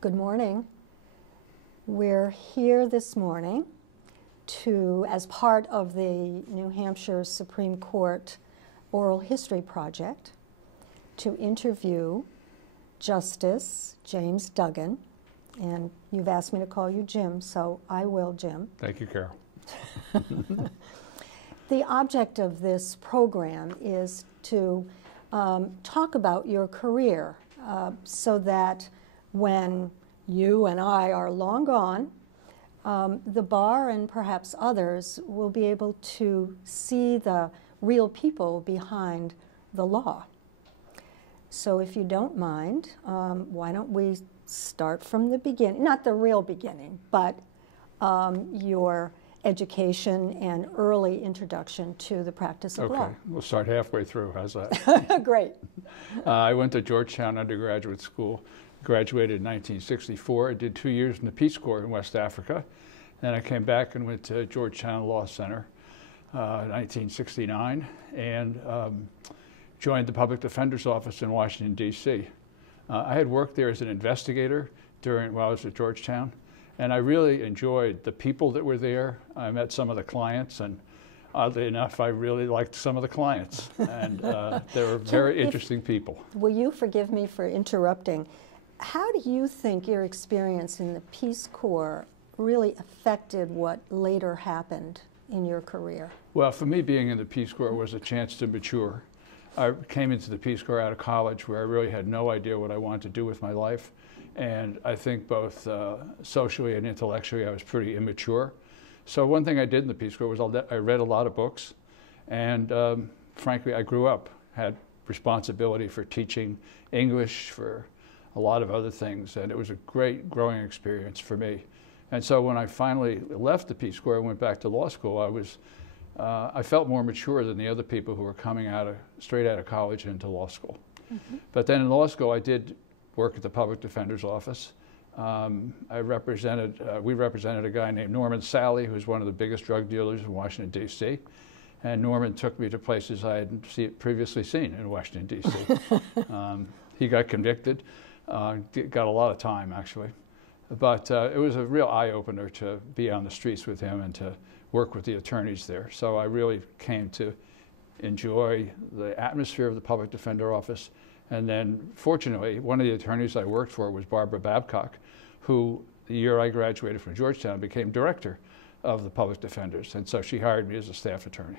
Good morning. We're here this morning as part of the New Hampshire Supreme Court Oral History Project, to interview Justice James Duggan. And you've asked me to call you Jim, so I will, Jim. Thank you, Carol. The object of this program is to talk about your career so that when you and I are long gone, the bar and perhaps others will be able to see the real people behind the law. So if you don't mind, why don't we start from the beginning, not the real beginning, but your education and early introduction to the practice of law. Okay, we'll start halfway through. How's that? Great. I went to Georgetown undergraduate school, graduated in 1964. I did 2 years in the Peace Corps in West Africa. Then I came back and went to Georgetown Law Center in 1969 and joined the Public Defender's Office in Washington, D.C. I had worked there as an investigator while I was at Georgetown, and I really enjoyed the people that were there. I met some of the clients, and oddly enough, I really liked some of the clients, and they were very interesting people. Will you forgive me for interrupting? How do you think your experience in the Peace Corps really affected what later happened in your career? Well, for me, being in the Peace Corps was a chance to mature. I came into the Peace Corps out of college where I really had no idea what I wanted to do with my life. And I think both socially and intellectually I was pretty immature. So one thing I did in the Peace Corps was I read a lot of books. And frankly, I grew up, had responsibility for teaching English, for a lot of other things. And it was a great growing experience for me. And so when I finally left the Peace Corps and went back to law school, I felt more mature than the other people who were coming straight out of college into law school. Mm-hmm. But then in law school, I did work at the Public Defender's Office. We represented a guy named Norman Sally, who's one of the biggest drug dealers in Washington, D.C. And Norman took me to places I hadn't previously seen in Washington, D.C. He got convicted, got a lot of time, actually. But it was a real eye-opener to be on the streets with him and to work with the attorneys there. So I really came to enjoy the atmosphere of the Public Defender Office. And then, fortunately, one of the attorneys I worked for was Barbara Babcock, who, the year I graduated from Georgetown, became director of the Public Defenders. And so she hired me as a staff attorney.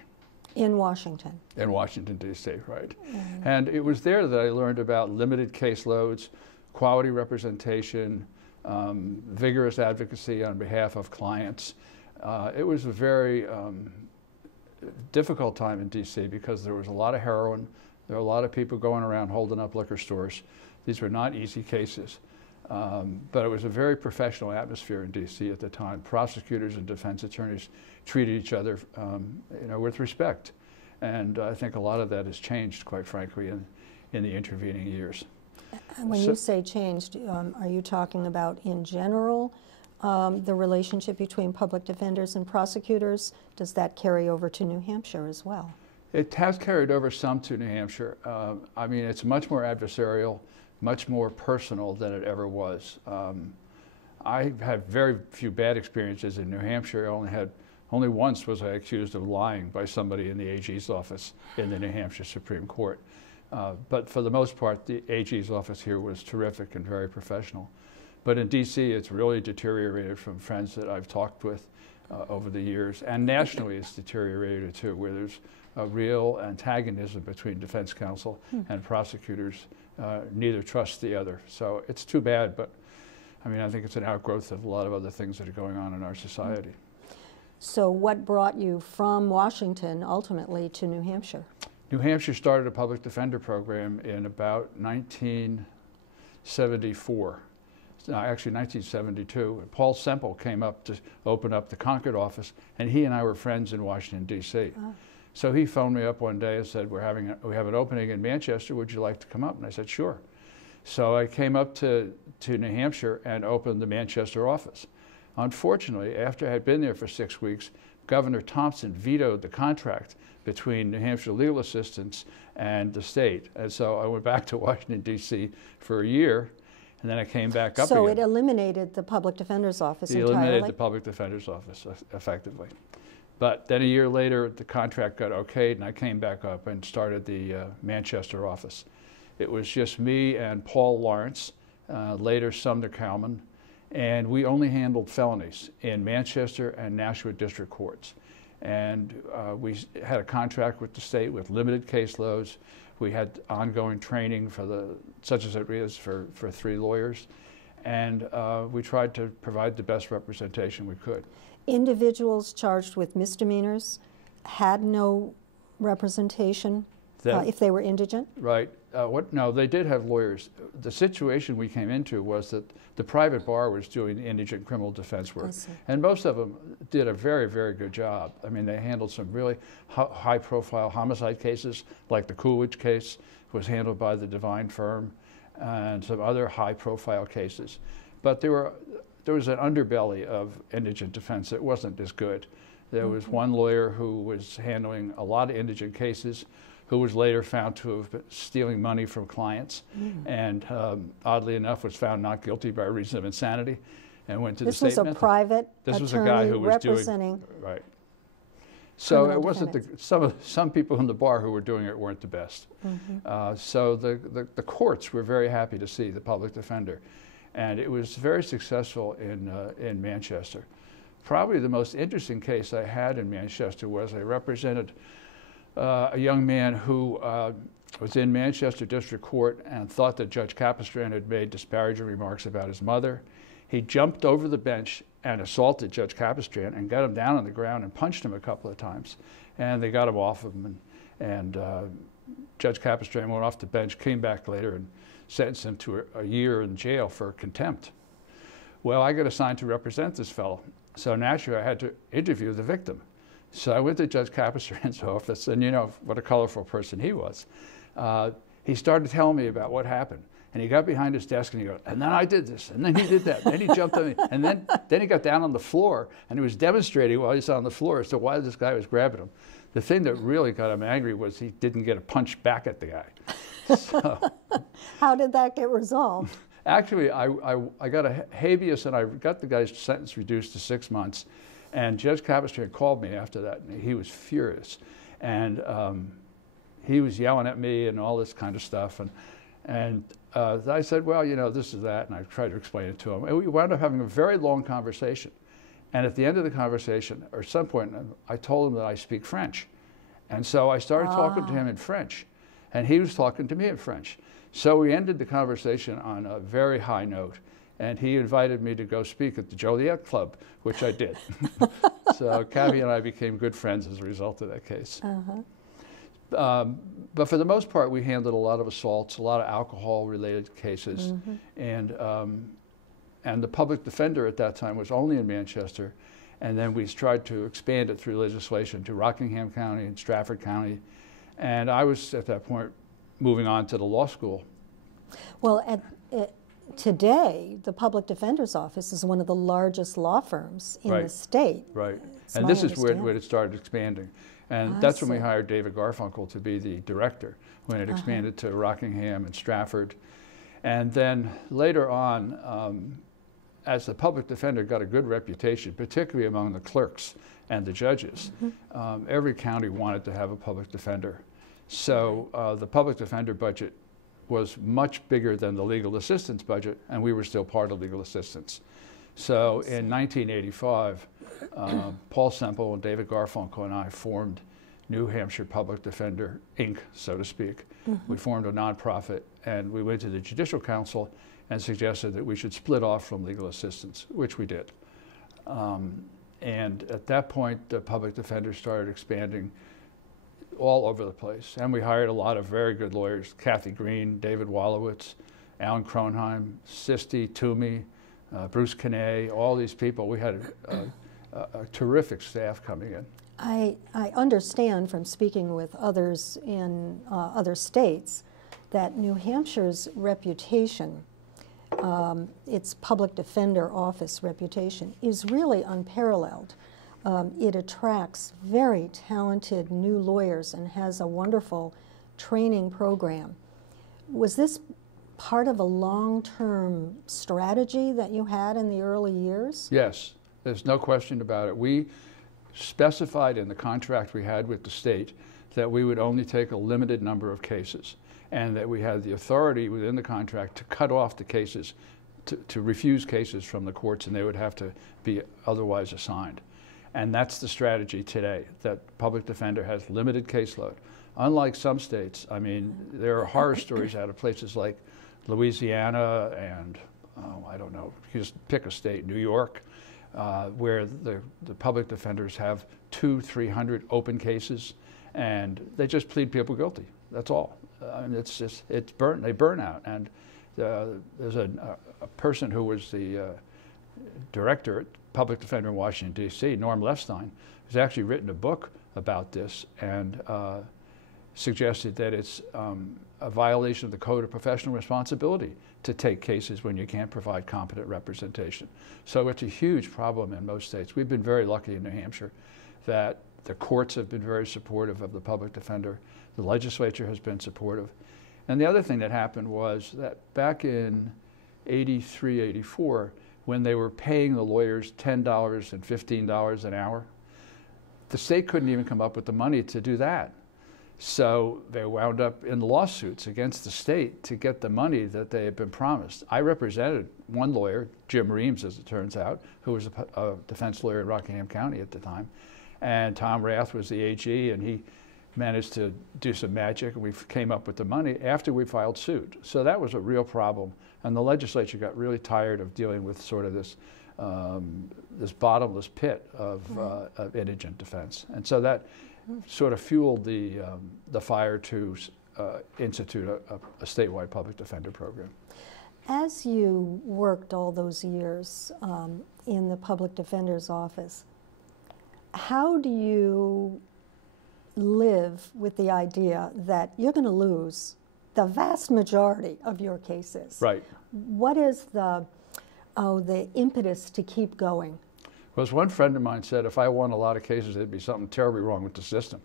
In Washington? In Washington, D.C., right. Mm-hmm. And it was there that I learned about limited caseloads, quality representation, vigorous advocacy on behalf of clients. It was a very difficult time in D.C. because there was a lot of heroin. There were a lot of people going around holding up liquor stores. These were not easy cases. But it was a very professional atmosphere in D.C. at the time. Prosecutors and defense attorneys treated each other with respect. And I think a lot of that has changed, quite frankly, in the intervening years. And when you say changed, are you talking about in general the relationship between public defenders and prosecutors? Does that carry over to New Hampshire as well? It has carried over some to New Hampshire. I mean, it's much more adversarial, much more personal than it ever was. I had very few bad experiences in New Hampshire. Only once was I accused of lying by somebody in the AG's office in the New Hampshire Supreme Court. But for the most part, the AG's office here was terrific and very professional. But in D.C., it's really deteriorated from friends that I've talked with over the years. And nationally, it's deteriorated too, where there's a real antagonism between defense counsel and prosecutors. Neither trust the other. So it's too bad, but I mean, I think it's an outgrowth of a lot of other things that are going on in our society. So what brought you from Washington ultimately to New Hampshire? New Hampshire started a public defender program in about 1974. Actually 1972. Paul Semple came up to open up the Concord office, and he and I were friends in Washington, D.C. Oh. So he phoned me up one day and said, we have an opening in Manchester, would you like to come up? And I said, sure. So I came up to New Hampshire and opened the Manchester office. Unfortunately, after I had been there for 6 weeks, Governor Thompson vetoed the contract between New Hampshire legal assistants and the state. And so I went back to Washington, D.C. for a year. And then I came back up So again. it eliminated the public defender's office It entirely? eliminated the public defender's office effectively. But then a year later, the contract got okayed, and I came back up and started the Manchester office. It was just me and Paul Lawrence, later Sumner Cowman, and we only handled felonies in Manchester and Nashua district courts. And we had a contract with the state with limited caseloads. We had ongoing training for such as it is for 3 lawyers. And we tried to provide the best representation we could. Individuals charged with misdemeanors had no representation if they were indigent? Right. No, they did have lawyers. The situation we came into was that the private bar was doing indigent criminal defense work. And most of them did a very, very good job. I mean, they handled some really high-profile homicide cases, like the Coolidge case was handled by the Divine firm, and some other high-profile cases. But there was an underbelly of indigent defense that wasn't as good. There was one lawyer who was handling a lot of indigent cases, who was later found to have been stealing money from clients, and oddly enough was found not guilty by reason of insanity, and went to the state mental. This was a private This was a guy who was representing right. So it wasn't some people in the bar who were doing it weren't the best. So the courts were very happy to see the public defender, and it was very successful in Manchester. Probably the most interesting case I had in Manchester was I represented a young man who was in Manchester District Court and thought that Judge Capistran had made disparaging remarks about his mother. He jumped over the bench and assaulted Judge Capistran and got him down on the ground and punched him a couple of times. And they got him off of him. And Judge Capistran went off the bench, came back later and sentenced him to a year in jail for contempt. Well, I got assigned to represent this fellow. So naturally I had to interview the victim. So I went to Judge Capistran's office, and you know what a colorful person he was. He started telling me about what happened. And he got behind his desk and he goes, and then I did this, and then he did that, and then he jumped on me. And then he got down on the floor, and he was demonstrating while he was on the floor as to why this guy was grabbing him. The thing that really got him angry was he didn't get a punch back at the guy. So, how did that get resolved? Actually, I got a habeas, and I got the guy's sentence reduced to 6 months. And Judge Capistran called me after that, and he was furious. And he was yelling at me and all this kind of stuff. And I said, well, you know, this is that, and I tried to explain it to him. And we wound up having a very long conversation. And at the end of the conversation, or some point, I told him that I speak French. And so I started talking to him in French, and he was talking to me in French. So we ended the conversation on a very high note. And he invited me to go speak at the Joliet Club, which I did. So Cabby and I became good friends as a result of that case. But for the most part, we handled a lot of assaults, a lot of alcohol-related cases. And the public defender at that time was only in Manchester. And then we tried to expand it through legislation to Rockingham County and Stratford County. And I was, at that point, moving on to the law school. Well, today, the Public Defender's Office is one of the largest law firms in the state. Right. And this is where it started expanding. And that's when we hired David Garfunkel to be the director, when it expanded to Rockingham and Stratford. And then later on, as the public defender got a good reputation, particularly among the clerks and the judges, every county wanted to have a public defender. So the public defender budget was much bigger than the legal assistance budget, and we were still part of legal assistance. So in 1985, Paul Semple and David Garfunkel and I formed New Hampshire Public Defender, Inc., so to speak. We formed a nonprofit, and we went to the Judicial Council and suggested that we should split off from legal assistance, which we did. And at that point, the public defenders started expanding all over the place. And we hired a lot of very good lawyers, Kathy Green, David Wallowitz, Alan Kronheim, Sisti, Toomey, Bruce Kinney, all these people. We had a terrific staff coming in. I understand from speaking with others in other states that New Hampshire's reputation, its public defender office reputation, is really unparalleled. It attracts very talented new lawyers and has a wonderful training program. Was this part of a long-term strategy that you had in the early years? Yes, there's no question about it. We specified in the contract we had with the state that we would only take a limited number of cases, and that we had the authority within the contract to cut off the cases, to refuse cases from the courts, and they would have to be otherwise assigned. And that's the strategy today, that public defender has limited caseload. Unlike some states, I mean, there are horror stories out of places like Louisiana and, I don't know, you just pick a state, New York, where the public defenders have 200-300 open cases, and they just plead people guilty. That's all. And they burn out. And there's a person who was the director, public defender in Washington, D.C., Norm Lefstein, who's actually written a book about this and suggested that it's a violation of the Code of Professional Responsibility to take cases when you can't provide competent representation. So it's a huge problem in most states. We've been very lucky in New Hampshire that the courts have been very supportive of the public defender. The legislature has been supportive. And the other thing that happened was that back in '83, '84, when they were paying the lawyers $10 and $15 an hour, the state couldn't even come up with the money to do that. So they wound up in lawsuits against the state to get the money that they had been promised. I represented one lawyer, Jim Reams, as it turns out, who was a defense lawyer in Rockingham County at the time. And Tom Rath was the AG, and he managed to do some magic, and we came up with the money after we filed suit. So that was a real problem. And the legislature got really tired of dealing with sort of this, this bottomless pit of indigent defense. And so that sort of fueled the fire to institute a statewide public defender program. As you worked all those years in the public defender's office, how do you live with the idea that you're going to lose the vast majority of your cases? Right. What is the impetus to keep going? Well, as one friend of mine said, if I won a lot of cases, there'd be something terribly wrong with the system.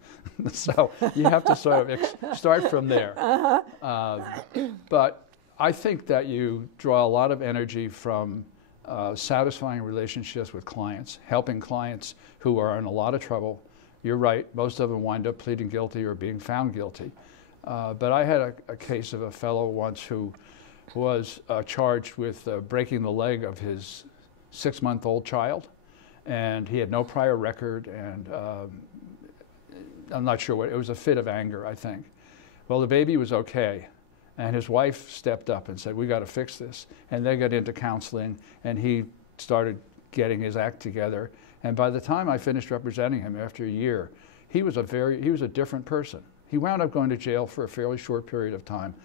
So you have to sort of start from there. But I think that you draw a lot of energy from satisfying relationships with clients, helping clients who are in a lot of trouble. You're right, most of them wind up pleading guilty or being found guilty. But I had a case of a fellow once who was charged with breaking the leg of his 6-month-old child. And he had no prior record, and I'm not sure what, it was a fit of anger, I think. Well, the baby was okay, and his wife stepped up and said, we got to fix this. And they got into counseling, and he started getting his act together. And by the time I finished representing him after a year, he was a different person. He wound up going to jail for a fairly short period of time,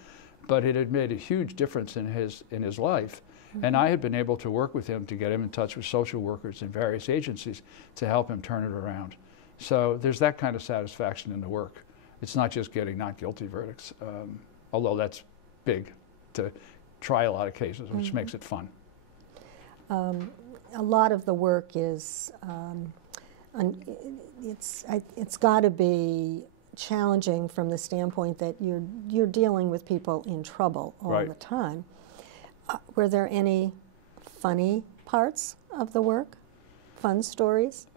but it had made a huge difference in his life. And I had been able to work with him to get him in touch with social workers in various agencies to help him turn it around. So there's that kind of satisfaction in the work. It's not just getting not guilty verdicts, although that's big, to try a lot of cases, which makes it fun. A lot of the work is, it's got to be challenging from the standpoint that you're dealing with people in trouble all the time. Were there any funny parts of the work? Fun stories?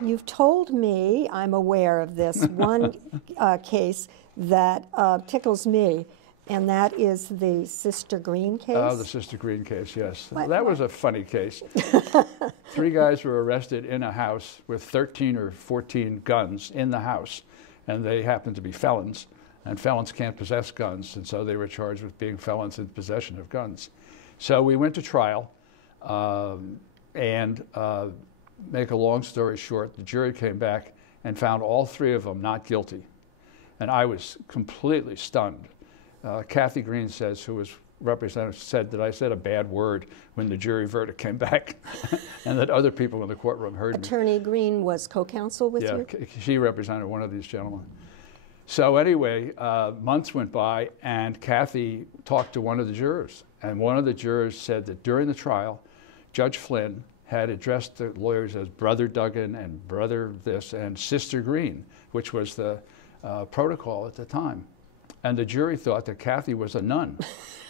You've told me, I'm aware of this, one case that tickles me, and that is the Sister Green case. Oh, the Sister Green case, yes. That was a funny case. 3 guys were arrested in a house with 13 or 14 guns in the house, and they happened to be felons. And felons can't possess guns, and so they were charged with being felons in possession of guns. So we went to trial, and make a long story short, the jury came back and found all 3 of them not guilty. And I was completely stunned. Kathy Green says, who was representative, said that I said a bad word when the jury verdict came back, and that other people in the courtroom heard me. Attorney Green was co-counsel with you? Yeah, she represented one of these gentlemen. So anyway, months went by, and Kathy talked to one of the jurors. And one of the jurors said that during the trial, Judge Flynn had addressed the lawyers as Brother Duggan and Brother this and Sister Green, which was the protocol at the time. And the jury thought that Kathy was a nun,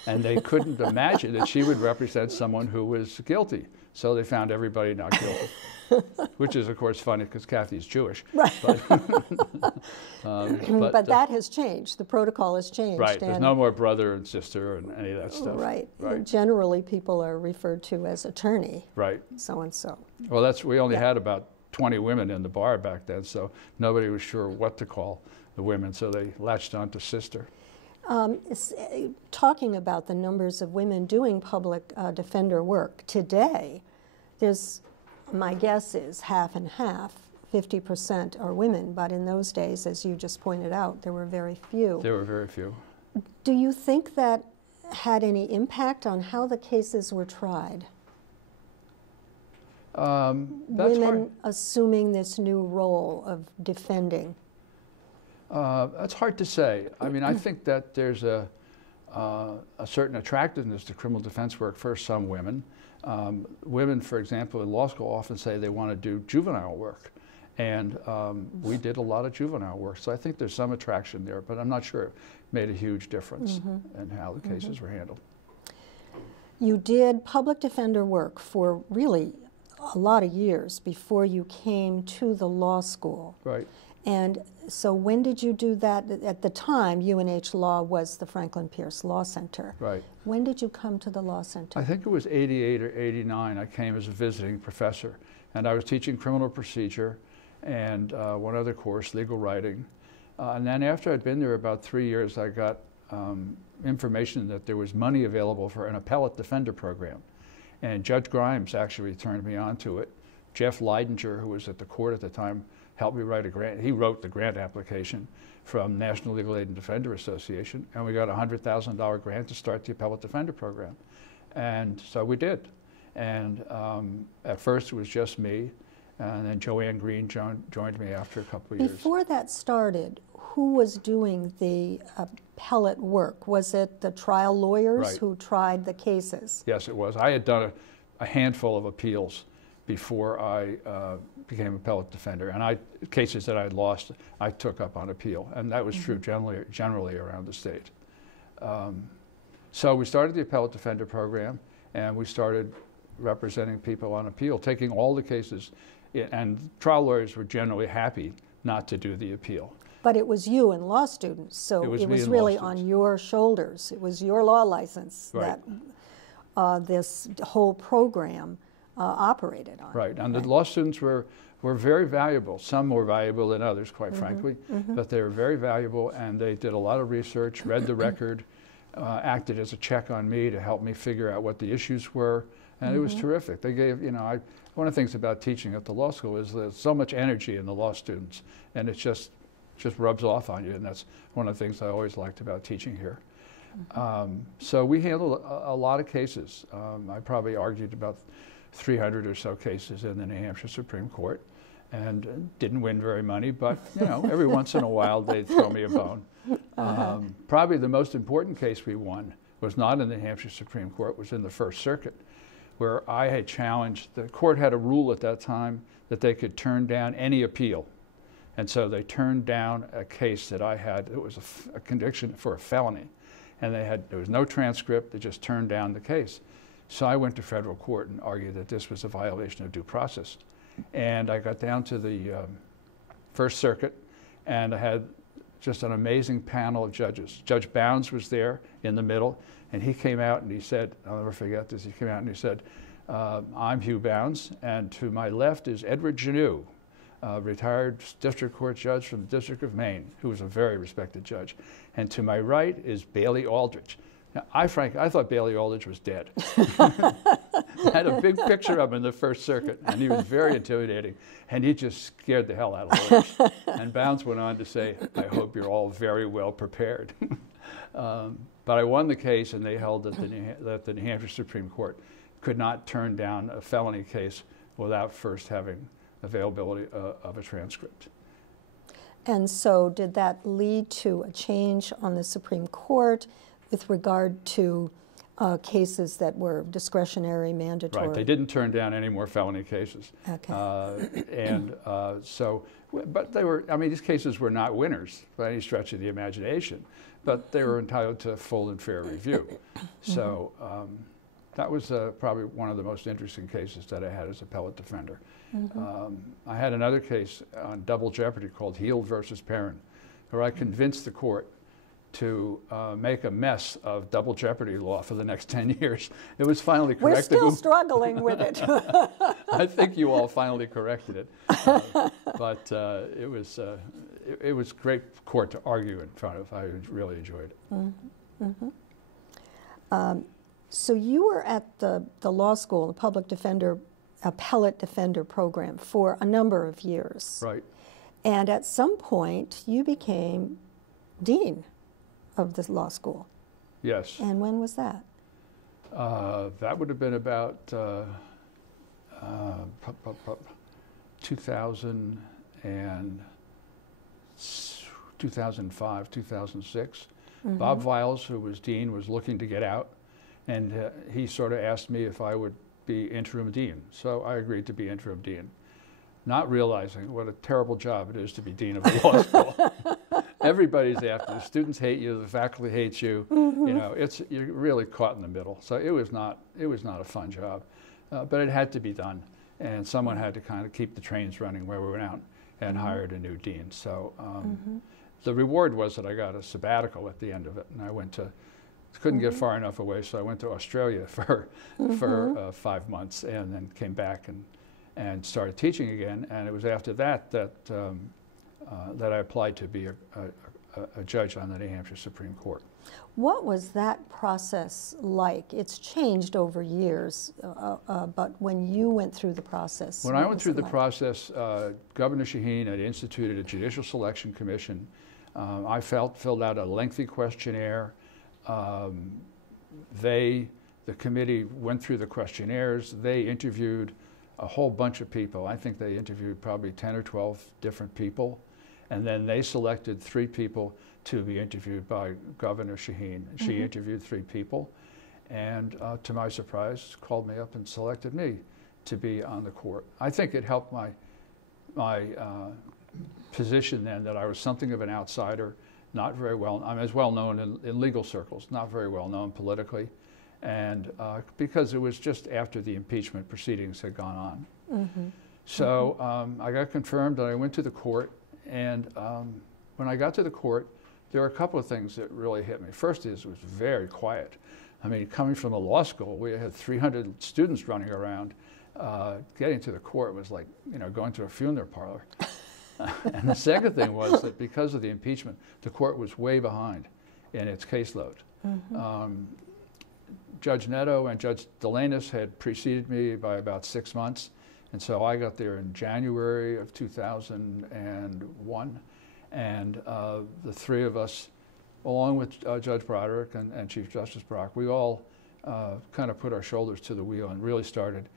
and they couldn't imagine that she would represent someone who was guilty. So they found everybody not guilty, which is, of course, funny because Kathy's Jewish. Right. But that has changed. The protocol has changed. Right. There's no more brother and sister and any of that stuff. Right. Right. Generally, people are referred to as attorney. Right. So and so. Well, we only had about 20 women in the bar back then, so nobody was sure what to call the women, so they latched on to sister. Talking about the numbers of women doing public defender work today, there's, my guess is half and half, 50% are women, but in those days, as you just pointed out, there were very few. There were very few. Do you think that had any impact on how the cases were tried? That's women hard. assuming this new role of defending? That's hard to say. I mean, I think that there's a certain attractiveness to criminal defense work for some women. Women, for example, in law school often say they want to do juvenile work. And we did a lot of juvenile work. So I think there's some attraction there, but I'm not sure it made a huge difference in how the cases were handled. You did public defender work for really a lot of years before you came to the law school. Right. And so when did you do that? At the time, UNH Law was the Franklin Pierce Law Center. Right. When did you come to the Law Center? I think it was 88 or 89. I came as a visiting professor, and I was teaching criminal procedure and one other course, legal writing. And then after I'd been there about 3 years, I got information that there was money available for an appellate defender program. And Judge Grimes actually turned me on to it. Jeff Leidinger, who was at the court at the time, helped me write a grant. He wrote the grant application from National Legal Aid and Defender Association, and we got a $100,000 grant to start the appellate defender program. And so we did. And at first it was just me, and then Joanne Green joined me after a couple of years. Before that started, who was doing the appellate work? Was it the trial lawyers who tried the cases? Yes, it was. I had done a handful of appeals before I became appellate defender, and cases that I had lost, I took up on appeal, and that was true generally around the state. So we started the appellate defender program, and we started representing people on appeal, taking all the cases, and trial lawyers were generally happy not to do the appeal. But it was you and law students, so it was really on your shoulders. It was your law license that this whole program operated on. Right, and the law students were very valuable. Some more valuable than others, quite frankly, but they were very valuable, and they did a lot of research, read the record, acted as a check on me to help me figure out what the issues were, and it was terrific. They gave, one of the things about teaching at the law school is there's so much energy in the law students, and it just rubs off on you, and that's one of the things I always liked about teaching here. So we handled a lot of cases. I probably argued about 300 or so cases in the New Hampshire Supreme Court, and didn't win very many, but every once in a while they'd throw me a bone. Probably the most important case we won was not in the New Hampshire Supreme Court, was in the First Circuit, where I had challenged, the court had a rule at that time that they could turn down any appeal. And so they turned down a case that I had. It was a conviction for a felony. And there was no transcript. They just turned down the case. So I went to federal court and argued that this was a violation of due process. And I got down to the First Circuit, and I had just an amazing panel of judges. Judge Bounds was there in the middle, and he came out and he said, I'll never forget this, he came out and he said, I'm Hugh Bounds, and to my left is Edward Janeau, retired district court judge from the District of Maine, who was a very respected judge. And to my right is Bailey Aldrich. Now, I thought Bailey Aldrich was dead. I had a big picture of him in the First Circuit, and he was very intimidating, and he just scared the hell out of lawyers. And Bounds went on to say, I hope you're all very well prepared. But I won the case, and they held that the New Hampshire Supreme Court could not turn down a felony case without first having availability of a transcript. And so did that lead to a change on the Supreme Court with regard to cases that were discretionary, mandatory? Right, they didn't turn down any more felony cases. Okay. So But they were, I mean, these cases were not winners by any stretch of the imagination, but they were entitled to full and fair review. So that was probably one of the most interesting cases that I had as appellate defender. I had another case on double jeopardy called Heald versus Perrin, where I convinced the court to make a mess of double jeopardy law for the next 10 years. It was finally corrected. We're still struggling with it. I think you all finally corrected it. But it was great court to argue in front of. I really enjoyed it. So you were at the law school, the public defender, appellate defender program for a number of years. Right. And at some point, you became dean of the law school. Yes. And when was that? That would have been about 2005, 2006. Bob Viles, who was dean, was looking to get out, and he sort of asked me if I would be interim dean. So I agreed to be interim dean, not realizing what a terrible job it is to be dean of the law school. Everybody's after you. The students hate you. The faculty hates you. You know, you're really caught in the middle. So it was not a fun job, but it had to be done, and someone had to kind of keep the trains running where we went out and hired a new dean. So the reward was that I got a sabbatical at the end of it, and I went to. Couldn't get far enough away, so I went to Australia for 5 months, and then came back and started teaching again. And it was after that that I applied to be a judge on the New Hampshire Supreme Court. What was that process like? It's changed over years, but when you went through the process, when I went through the process, Governor Shaheen had instituted a judicial selection commission. I filled out a lengthy questionnaire. The committee went through the questionnaires. They interviewed a whole bunch of people. I think they interviewed probably 10 or 12 different people. And then they selected 3 people to be interviewed by Governor Shaheen. She interviewed 3 people. And to my surprise, called me up and selected me to be on the court. I think it helped my position then that I was something of an outsider. Not very well, I'm as well known in legal circles, not very well known politically, and because it was just after the impeachment proceedings had gone on. So I got confirmed and I went to the court, and when I got to the court, there were a couple of things that really hit me. First is it was very quiet. I mean, coming from a law school, we had 300 students running around. Getting to the court was like, you know, going to a funeral parlor. And the second thing was that because of the impeachment, the court was way behind in its caseload. Judge Netto and Judge Delanis had preceded me by about 6 months, and so I got there in January of 2001, and the 3 of us, along with Judge Broderick and Chief Justice Brock, we all kind of put our shoulders to the wheel and really started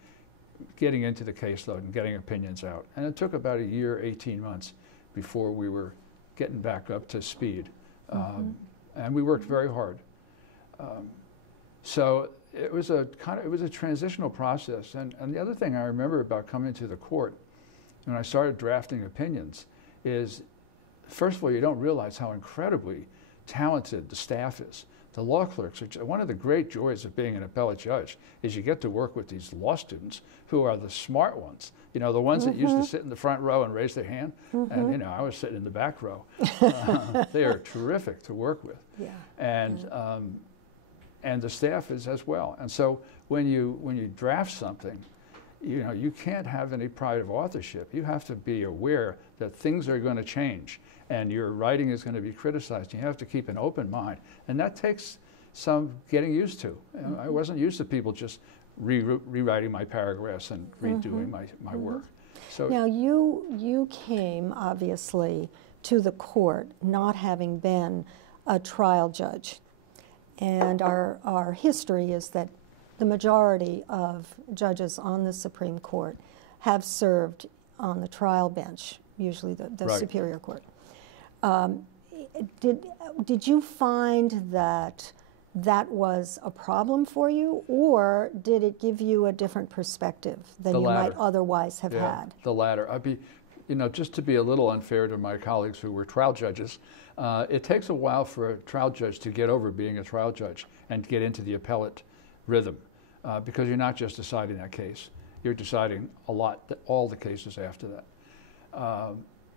getting into the caseload and getting opinions out. And it took about a year, 18 months before we were getting back up to speed. And we worked very hard. So it was a transitional process. And the other thing I remember about coming to the court when I started drafting opinions is, first of all, you don't realize how incredibly talented the staff is. The law clerks are one of the great joys of being an appellate judge is you get to work with these law students who are the smart ones. You know, the ones that used to sit in the front row and raise their hand. And, you know, I was sitting in the back row. They are terrific to work with. And the staff is as well. And so when you draft something, you know, you can't have any pride of authorship. You have to be aware that things are going to change and your writing is going to be criticized. You have to keep an open mind. And that takes some getting used to. I wasn't used to people just rewriting my paragraphs and redoing my work. So now you came, obviously, to the court not having been a trial judge. And our history is that the majority of judges on the Supreme Court have served on the trial bench, usually the Superior Court. Did you find that was a problem for you, or did it give you a different perspective than you might otherwise have had? The latter. you know, just to be a little unfair to my colleagues who were trial judges, it takes a while for a trial judge to get over being a trial judge and get into the appellate rhythm, because you're not just deciding that case. You're deciding all the cases after that.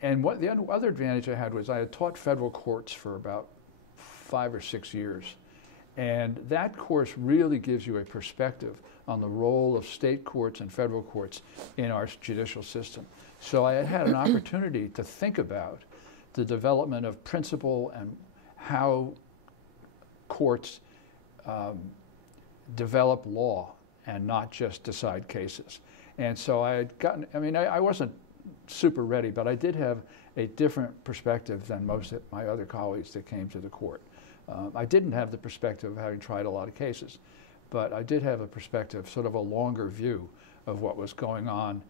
And the other advantage I had was I had taught federal courts for about 5 or 6 years. And that course really gives you a perspective on the role of state courts and federal courts in our judicial system. So I had an opportunity to think about the development of principle and how courts develop law and not just decide cases. And so I had gotten, I mean, I wasn't super ready, but I did have a different perspective than most of my other colleagues that came to the court. I didn't have the perspective of having tried a lot of cases, but I did have a perspective, sort of a longer view of what was going on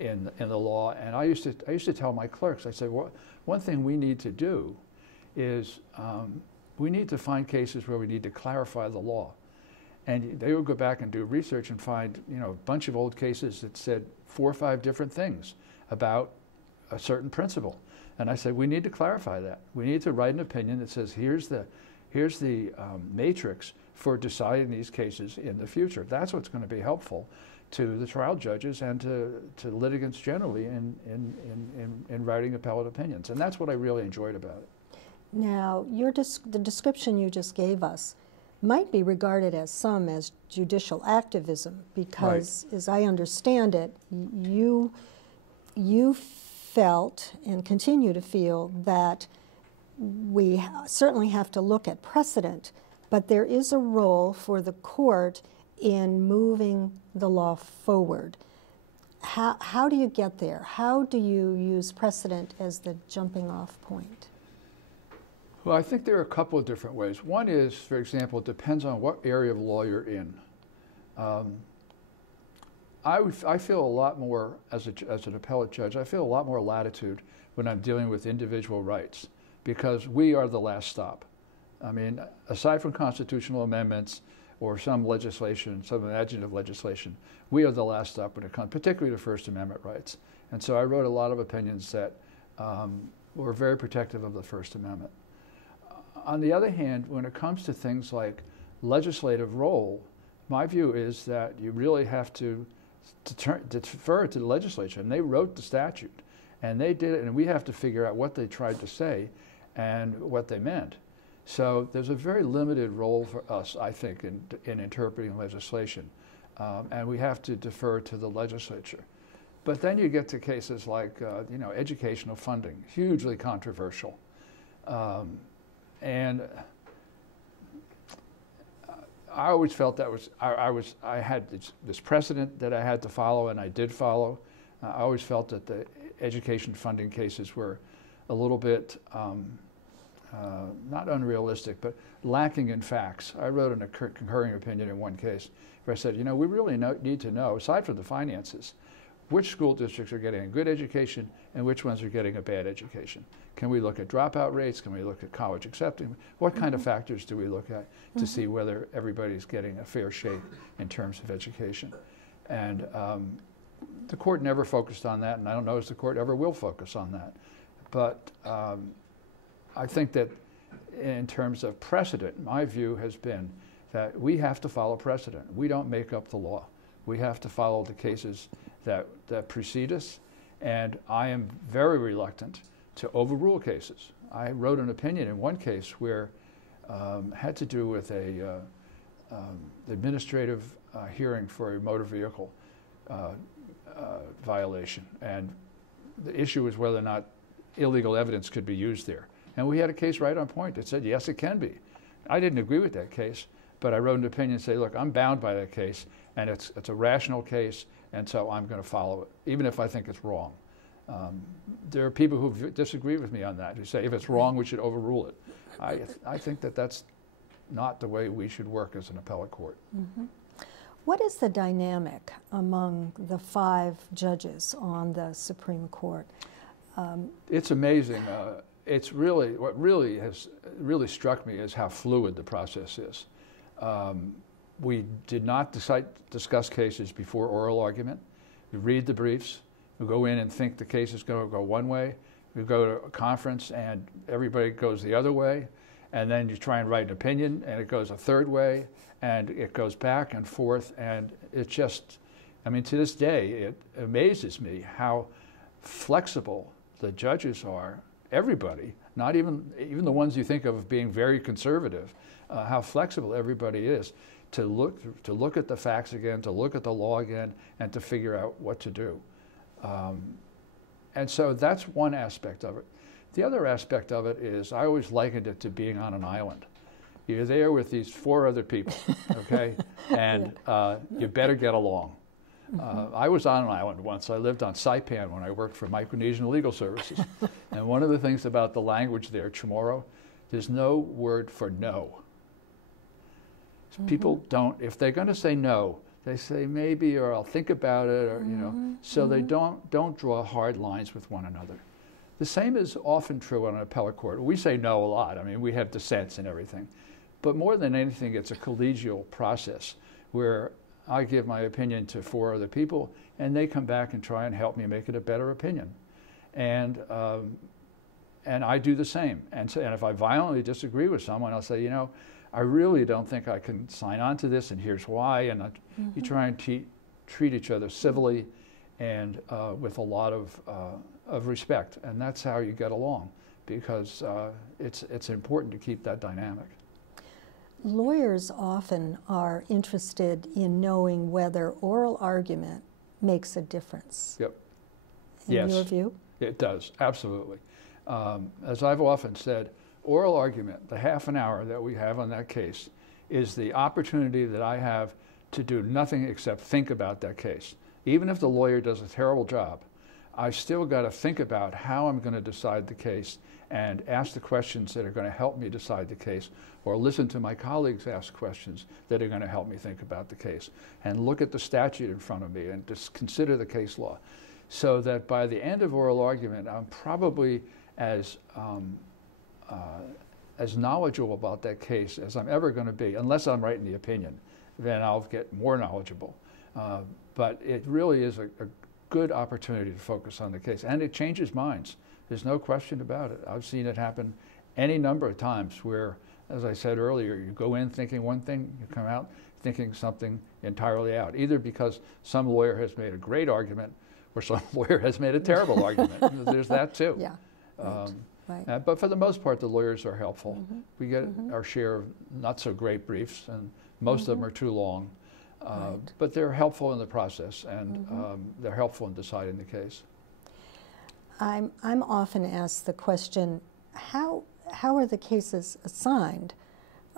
in the law. And I used to tell my clerks, I said, well, one thing we need to do is we need to find cases where we need to clarify the law. And they would go back and do research and find, you know, a bunch of old cases that said 4 or 5 different things about a certain principle. And I said, we need to clarify that. We need to write an opinion that says, here's the matrix for deciding these cases in the future. That's what's going to be helpful to the trial judges and to litigants generally in writing appellate opinions. And that's what I really enjoyed about it. Now, the description you just gave us might be regarded as judicial activism, because, as I understand it, you felt and continue to feel that we certainly have to look at precedent, but there is a role for the court in moving the law forward. How do you get there? How do you use precedent as the jumping off point? Well, I think there are a couple of different ways. One is, for example, it depends on what area of law you're in. I feel a lot more, as an appellate judge, I feel a lot more latitude when I'm dealing with individual rights, because we are the last stop. I mean, aside from constitutional amendments or some legislation, some imaginative legislation, we are the last stop when it comes, particularly to First Amendment rights. And so I wrote a lot of opinions that were very protective of the First Amendment. On the other hand, when it comes to things like legislative role, my view is that you really have to defer to the legislature. And they wrote the statute, and they did it, and we have to figure out what they tried to say and what they meant. So there's a very limited role for us, I think, in interpreting legislation, and we have to defer to the legislature. But then you get to cases like, you know, educational funding, hugely controversial. And I always felt that I had this precedent that I had to follow, and I did follow. I always felt that the education funding cases were a little bit, not unrealistic, but lacking in facts. I wrote a concurring opinion in one case where I said, you know, we really need to know, aside from the finances, which school districts are getting a good education and which ones are getting a bad education. Can we look at dropout rates? Can we look at college acceptance? What kind of factors do we look at to see whether everybody's getting a fair shake in terms of education? And the court never focused on that, and I don't know if the court ever will focus on that. But I think that in terms of precedent, my view has been that we have to follow precedent. We don't make up the law. We have to follow the cases that precede us, and I am very reluctant to overrule cases. I wrote an opinion in one case where had to do with a administrative hearing for a motor vehicle violation, and the issue was whether or not illegal evidence could be used there. And we had a case right on point that said, yes, it can be. I didn't agree with that case, but I wrote an opinion and say, look, I'm bound by that case, and it's a rational case, and so I'm going to follow it, even if I think it's wrong. There are people who disagree with me on that, who say if it's wrong, we should overrule it. I think that that's not the way we should work as an appellate court. Mm-hmm. What is the dynamic among the 5 judges on the Supreme Court? It's amazing. It's really, what really has struck me is how fluid the process is. We did not discuss cases before oral argument. We read the briefs, who go in and think the case is going to go one way. You go to a conference and everybody goes the other way, and then you try and write an opinion and it goes a third way, and it goes back and forth, and it just, I mean, to this day, it amazes me how flexible the judges are. Everybody, not even the ones you think of being very conservative, how flexible everybody is to look at the facts again, to look at the law again, and to figure out what to do. And so that's one aspect of it. The other aspect of it is I always likened it to being on an island. You're there with these 4 other people, okay, and you better get along. I was on an island once. I lived on Saipan when I worked for Micronesian Legal Services. And one of the things about the language there, Chamorro, there's no word for no. People don't, if they're going to say no, they say maybe, or I'll think about it, or, you know, so they don't draw hard lines with one another. The same is often true on an appellate court. We say no a lot. I mean, we have dissents and everything. But more than anything, it's a collegial process where I give my opinion to 4 other people, and they come back and try and help me make it a better opinion. And I do the same. And if I violently disagree with someone, I'll say, you know, I really don't think I can sign on to this, and here's why. And you try and treat each other civilly and with a lot of respect. And that's how you get along, because it's important to keep that dynamic. Lawyers often are interested in knowing whether oral argument makes a difference. Yep. In your view? It does, absolutely. As I've often said, oral argument, the half an hour that we have on that case, is the opportunity that I have to do nothing except think about that case. Even if the lawyer does a terrible job, I've still got to think about how I'm going to decide the case and ask the questions that are going to help me decide the case, or listen to my colleagues ask questions that are going to help me think about the case, and look at the statute in front of me and just consider the case law, so that by the end of oral argument, I'm probably as knowledgeable about that case as I'm ever going to be, unless I'm writing the opinion. Then I'll get more knowledgeable. But it really is a good opportunity to focus on the case, and it changes minds. There's no question about it. I've seen it happen any number of times where, as I said earlier, you go in thinking one thing, you come out thinking something entirely out, either because some lawyer has made a great argument or some lawyer has made a terrible argument. There's that too. Yeah. Right. But for the most part, the lawyers are helpful. We get our share of not so great briefs, and most of them are too long. But they're helpful in the process, and they're helpful in deciding the case. I'm often asked the question, how are the cases assigned?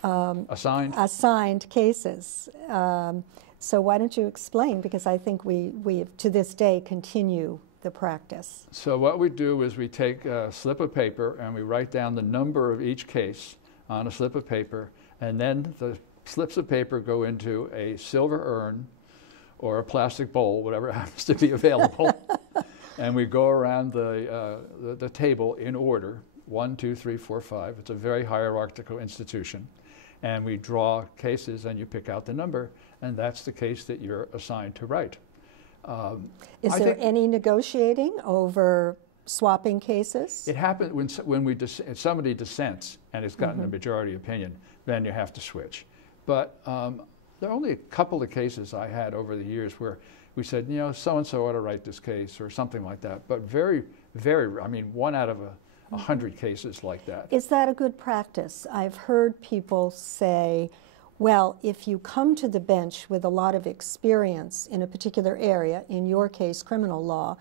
Assigned? Assigned cases. So why don't you explain? Because I think we to this day continue the practice. So what we do is we take a slip of paper and we write down the number of each case on a slip of paper, and then the slips of paper go into a silver urn or a plastic bowl, whatever happens to be available, and we go around the table in order, 1, 2, 3, 4, 5. It's a very hierarchical institution. And we draw cases, and you pick out the number, and that's the case that you're assigned to write. Is there any negotiating over swapping cases? It happens when somebody dissents and it's gotten a majority opinion, then you have to switch. But there are only a couple of cases I had over the years where we said, you know, so-and-so ought to write this case or something like that. But very, I mean, 1 out of 100 cases like that. Is that a good practice? I've heard people say, well, if you come to the bench with a lot of experience in a particular area, in your case, criminal law,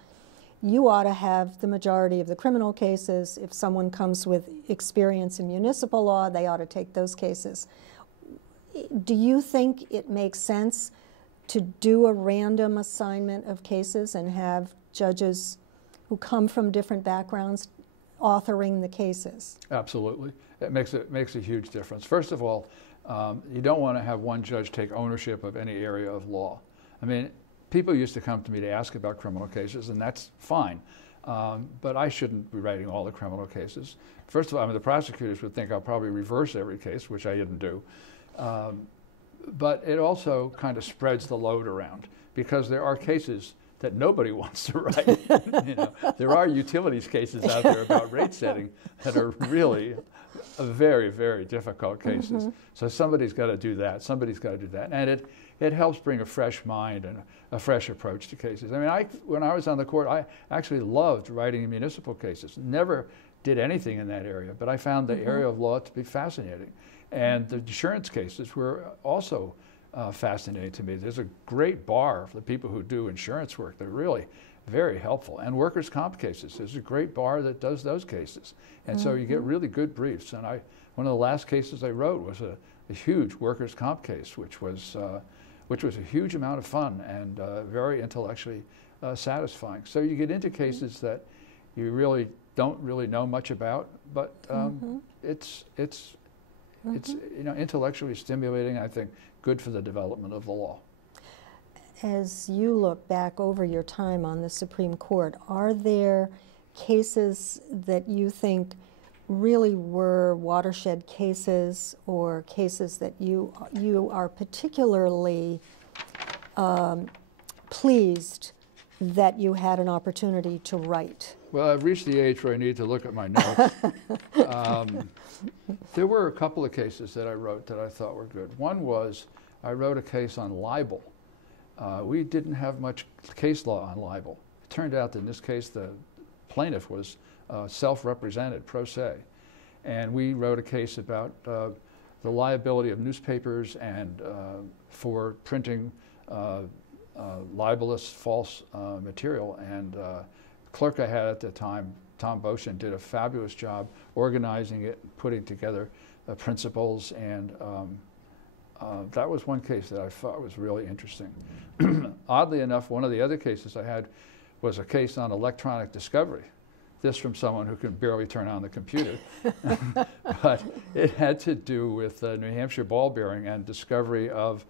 you ought to have the majority of the criminal cases. If someone comes with experience in municipal law, they ought to take those cases. Do you think it makes sense to do a random assignment of cases and have judges who come from different backgrounds authoring the cases? Absolutely. It makes a huge difference. First of all, you don't want to have one judge take ownership of any area of law. I mean, people used to come to me to ask about criminal cases, and that's fine. But I shouldn't be writing all the criminal cases. First of all, I mean, the prosecutors would think I'll probably reverse every case, which I didn't do. But it also kind of spreads the load around, because there are cases that nobody wants to write. You know, there are utilities cases out there about rate setting that are really very, very difficult cases. So somebody's got to do that. Somebody's got to do that. And it helps bring a fresh mind and a fresh approach to cases. I mean, when I was on the court, I actually loved writing municipal cases. Never did anything in that area, but I found the area of law to be fascinating. And the insurance cases were also fascinating to me. There's a great bar for the people who do insurance work. They're really very helpful. And workers' comp cases, there's a great bar that does those cases. And so you get really good briefs. And one of the last cases I wrote was a huge workers' comp case, which was a huge amount of fun and very intellectually satisfying. So you get into cases that you really don't really know much about, but it's you know, intellectually stimulating, I think, good for the development of the law. As you look back over your time on the Supreme Court, are there cases that you think really were watershed cases, or cases that you are particularly pleased that you had an opportunity to write? Well, I've reached the age where I need to look at my notes. There were a couple of cases that I wrote that I thought were good. One was I wrote a case on libel. We didn't have much case law on libel. It turned out that in this case the plaintiff was self-represented, pro se. And we wrote a case about the liability of newspapers and for printing libelous, false material. And clerk I had at the time, Tom Boshin, did a fabulous job organizing it, putting together principles, and that was one case that I thought was really interesting. Oddly enough, one of the other cases I had was a case on electronic discovery. This from someone who can barely turn on the computer. But it had to do with New Hampshire ball bearing and discovery of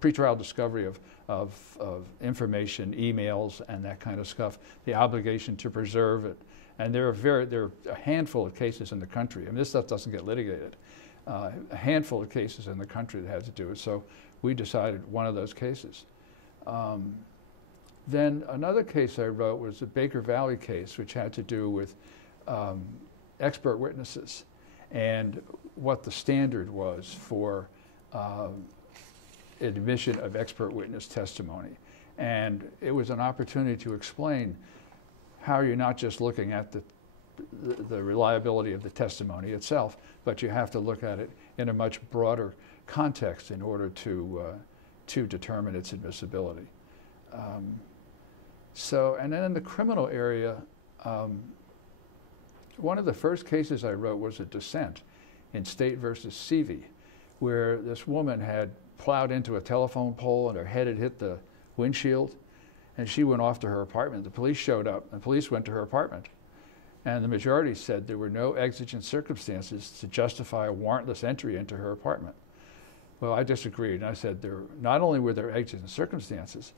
pretrial discovery of information, emails, and that kind of stuff, the obligation to preserve it. And there are a handful of cases in the country. I mean, this stuff doesn't get litigated. A handful of cases in the country that had to do it. So we decided one of those cases. Then another case I wrote was the Baker Valley case, which had to do with expert witnesses and what the standard was for admission of expert witness testimony. And it was an opportunity to explain how you're not just looking at the reliability of the testimony itself, but you have to look at it in a much broader context in order to determine its admissibility. And then in the criminal area, one of the first cases I wrote was a dissent in State versus Seavey, where this woman had plowed into a telephone pole and her head had hit the windshield, and she went off to her apartment. The police showed up, and the police went to her apartment. And the majority said there were no exigent circumstances to justify a warrantless entry into her apartment. Well, I disagreed, and I said not only were there exigent circumstances,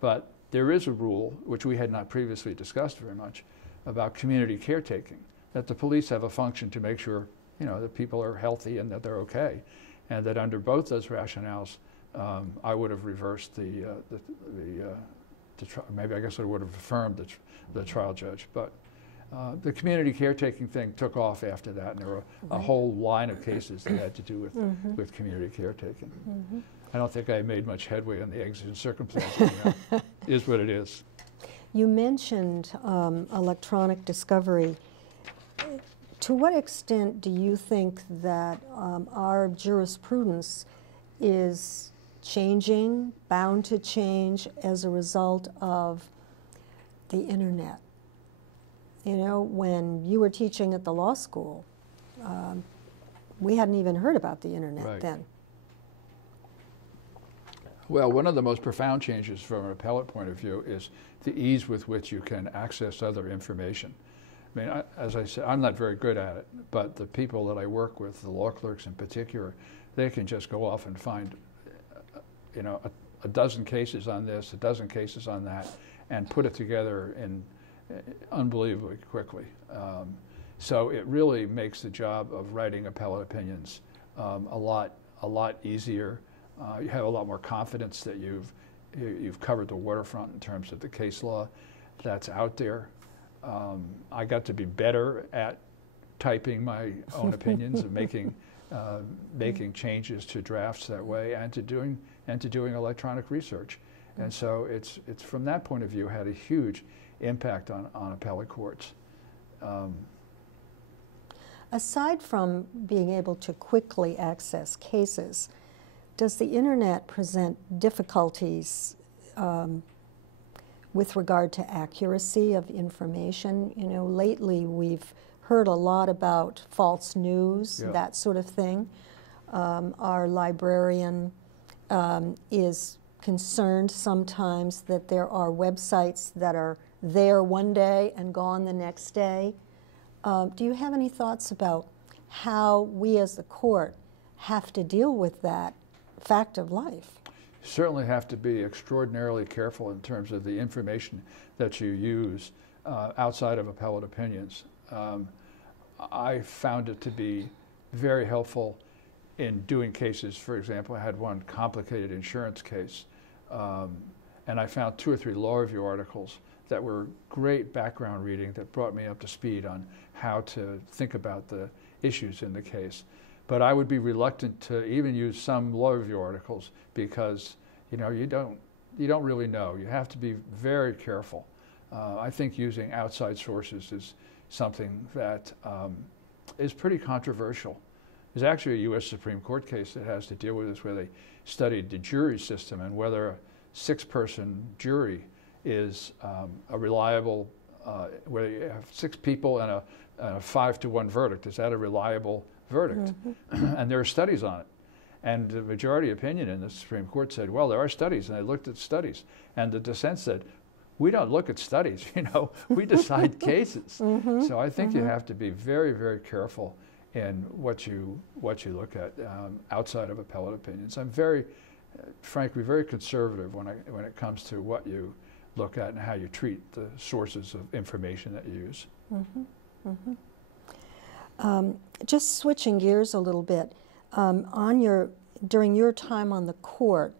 but there is a rule, which we had not previously discussed very much, about community caretaking, that the police have a function to make sure, you know, that people are healthy and that they're okay, and that under both those rationales, I would have reversed maybe I guess I would have affirmed the trial judge, but the community caretaking thing took off after that, and there were a whole line of cases that had to do with community caretaking. I don't think I made much headway on the exigent circumstances. Is what it is. You mentioned electronic discovery. To what extent do you think that our jurisprudence is changing, bound to change as a result of the internet? You know, when you were teaching at the law school, we hadn't even heard about the internet then. Well, one of the most profound changes from an appellate point of view is the ease with which you can access other information. I mean, as I said, I'm not very good at it, but the people that I work with, the law clerks in particular, they can just go off and find, you know, a dozen cases on this, a dozen cases on that, and put it together in unbelievably quickly. So it really makes the job of writing appellate opinions a lot easier. You have a lot more confidence that you've you've covered the waterfront in terms of the case law that's out there. I got to be better at typing my own opinions and making changes to drafts that way, and to doing electronic research. And so it's from that point of view had a huge impact on appellate courts. Aside from being able to quickly access cases, does the internet present difficulties with regard to accuracy of information? You know, lately we've heard a lot about false news, Yeah. that sort of thing. Our librarian is concerned sometimes that there are websites that are there one day and gone the next day. Do you have any thoughts about how we as the court have to deal with that fact of life? You certainly have to be extraordinarily careful in terms of the information that you use outside of appellate opinions. I found it to be very helpful in doing cases. For example, I had one complicated insurance case, and I found 2 or 3 law review articles that were great background reading that brought me up to speed on how to think about the issues in the case. But I would be reluctant to even use some law review articles because, you know, you don't really know. You have to be very careful. I think using outside sources is something that is pretty controversial. There's actually a U.S. Supreme Court case that has to deal with this, where they studied the jury system and whether a 6-person jury is a reliable, where you have 6 people and a 5-to-1 verdict. Is that a reliable verdict? Mm-hmm. And there are studies on it. And the majority opinion in the Supreme Court said, well, there are studies, and they looked at studies. And the dissent said, we don't look at studies, you know, we decide cases. Mm-hmm. So I think you have to be very, very careful in what you look at outside of appellate opinions. I'm very, frankly, very conservative when it comes to what you look at and how you treat the sources of information that you use. Mm-hmm. Mm-hmm. Just switching gears a little bit, during your time on the court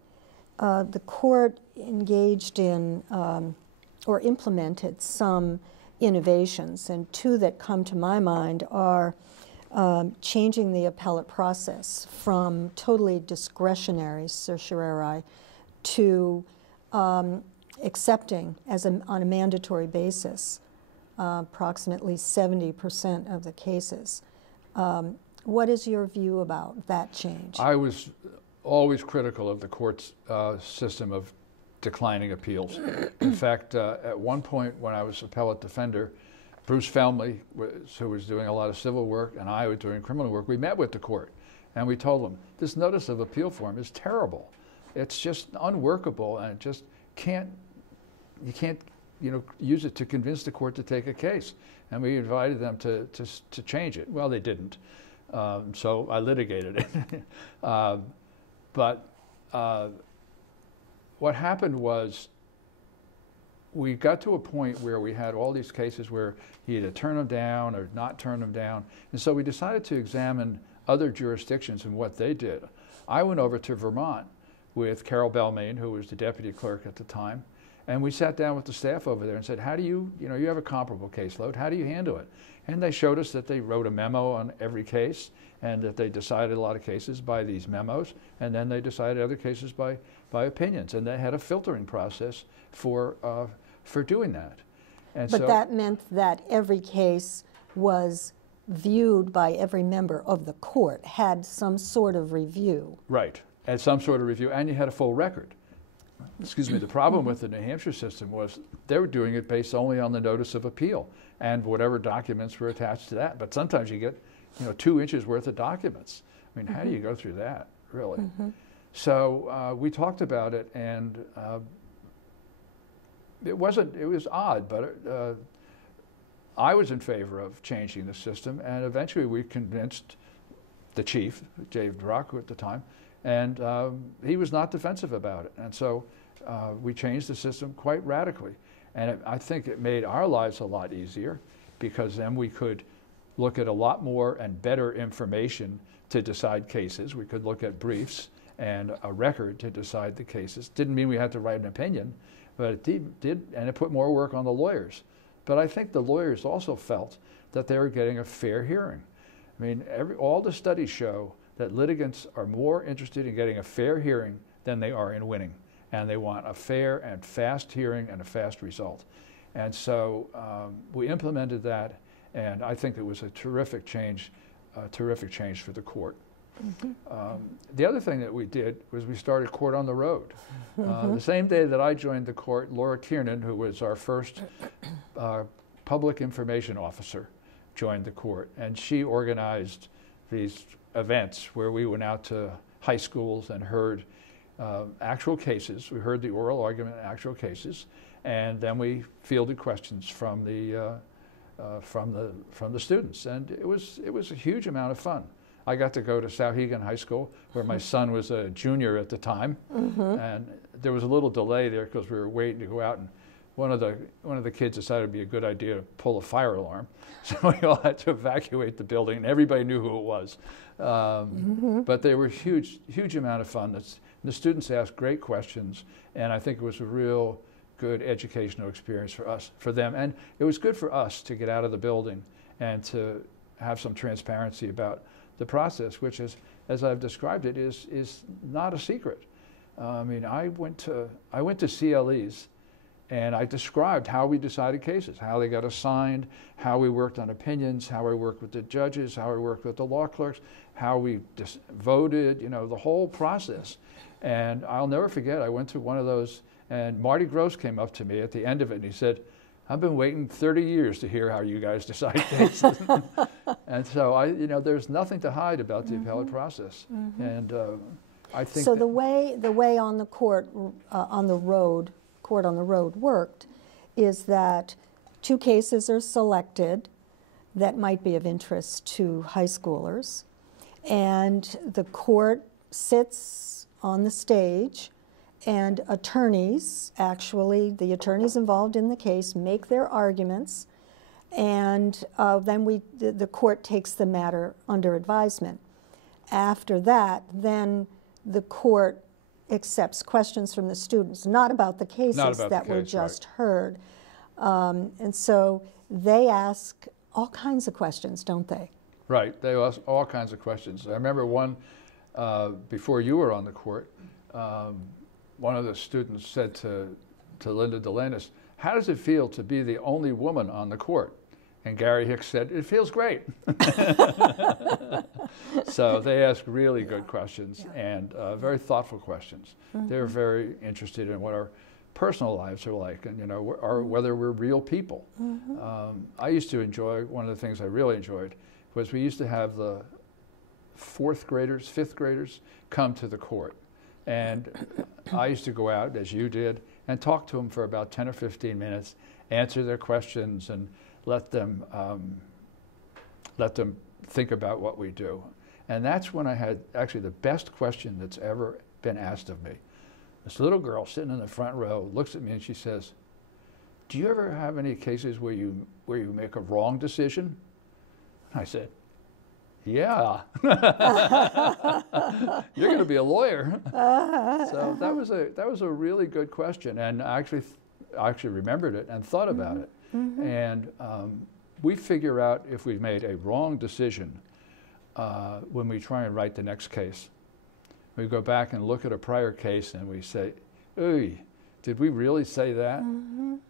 engaged in or implemented some innovations, and 2 that come to my mind are changing the appellate process from totally discretionary certiorari to accepting on a mandatory basis approximately 70% of the cases. What is your view about that change? I was always critical of the court's system of declining appeals. In fact, at one point when I was appellate defender, Bruce Felmley, who was doing a lot of civil work, and I was doing criminal work, we met with the court and we told them, this notice of appeal form is terrible. It's just unworkable, and it just you can't use it to convince the court to take a case. And we invited them to change it. Well, they didn't. So I litigated it. But what happened was we got to a point where we had all these cases where he either turned them down or not turned them down. And so we decided to examine other jurisdictions and what they did. I went over to Vermont with Carol Belmain, who was the deputy clerk at the time, and we sat down with the staff over there and said, how do you have a comparable caseload, how do you handle it? And they showed us that they wrote a memo on every case, and that they decided a lot of cases by these memos, and then they decided other cases by opinions, and they had a filtering process for doing that. And but that meant that every case was viewed by every member of the court, had some sort of review. Right, had some sort of review, and you had a full record. Excuse me, the problem with the New Hampshire system was they were doing it based only on the notice of appeal and whatever documents were attached to that. But sometimes you get 2 inches worth of documents. I mean, how do you go through that, really? Mm-hmm. So we talked about it, and it was odd, but I was in favor of changing the system, and eventually we convinced the chief, Dave Draco at the time, and he was not defensive about it. And so we changed the system quite radically. And I think it made our lives a lot easier, because then we could look at a lot more and better information to decide cases. We could look at briefs and a record to decide the cases. Didn't mean we had to write an opinion, but it did, and it put more work on the lawyers. But I think the lawyers also felt that they were getting a fair hearing. I mean, all the studies show that litigants are more interested in getting a fair hearing than they are in winning. And they want a fair and fast hearing and a fast result. And so we implemented that, and I think it was a terrific change for the court. Mm-hmm. The other thing that we did was we started Court on the Road. The same day that I joined the court, Laura Kiernan, who was our first public information officer, joined the court, and she organized these events where we went out to high schools and heard actual cases. We heard the oral argument in actual cases, and then we fielded questions from the students, and it was a huge amount of fun. I got to go to Sauhegan High School, where my son was a junior at the time, and there was a little delay there because we were waiting to go out, and one of the kids decided it'd be a good idea to pull a fire alarm, so we all had to evacuate the building, and everybody knew who it was. But they were huge amount of fun. The students asked great questions, and I think it was a real good educational experience for them, and it was good for us to get out of the building and to have some transparency about the process, which is, as I've described it, is not a secret. I mean, I went to CLEs, and I described how we decided cases, how they got assigned, how we worked on opinions, how we worked with the judges, how we worked with the law clerks, how we voted, you know, the whole process. And I'll never forget, I went to one of those, and Marty Gross came up to me at the end of it, and he said, "I've been waiting 30 years to hear how you guys decide cases." And so there's nothing to hide about the appellate process. And I think so. The way on the court on the road worked is that 2 cases are selected that might be of interest to high schoolers, and the court sits on the stage, and attorneys, actually the attorneys involved in the case, make their arguments, and then the court takes the matter under advisement. After that, then the court accepts questions from the students, not about the cases that were just heard. And so they ask all kinds of questions, don't they? Right, they ask all kinds of questions. I remember one, before you were on the court, one of the students said to Linda Delanis, "How does it feel to be the only woman on the court?" And Gary Hicks said, "It feels great." So they ask really good questions and very thoughtful questions. They're very interested in what our personal lives are like, and whether we're real people. I used to enjoy, one of the things I really enjoyed was we used to have the 4th graders, 5th graders come to the court. And I used to go out, as you did, and talk to them for about 10 or 15 minutes, answer their questions, and let them think about what we do. And that's when I had actually the best question that's ever been asked of me. This little girl sitting in the front row looks at me and she says, "Do you ever have any cases where you make a wrong decision?" I said, "Yeah." "You're going to be a lawyer." So that was a really good question, and I actually remembered it and thought about it. And we figure out if we've made a wrong decision when we try and write the next case. We go back and look at a prior case and we say, "Ooh, did we really say that?"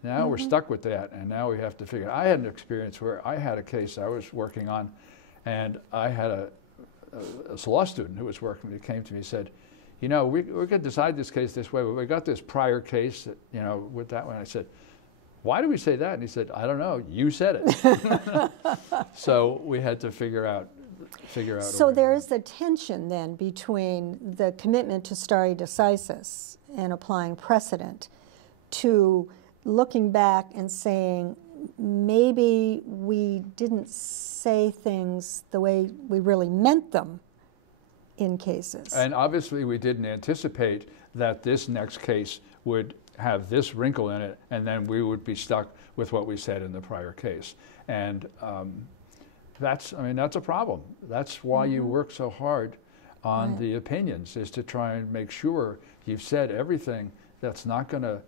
Now we're stuck with that, and now we have to figure. I had an experience where I had a case I was working on, and I had a law student who was working with me, came to me and said, we're going to decide this case this way, but we got this prior case that, with that one. I said, "Why do we say that?" And he said, "I don't know, you said it." So we had to figure out. So there is a tension then between the commitment to stare decisis and applying precedent to looking back and saying, maybe we didn't say things the way we really meant them in cases. And obviously we didn't anticipate that this next case would have this wrinkle in it, and then we would be stuck with what we said in the prior case. And that's a problem. That's why you work so hard on Right. the opinions, is to try and make sure you've said everything that's not going to,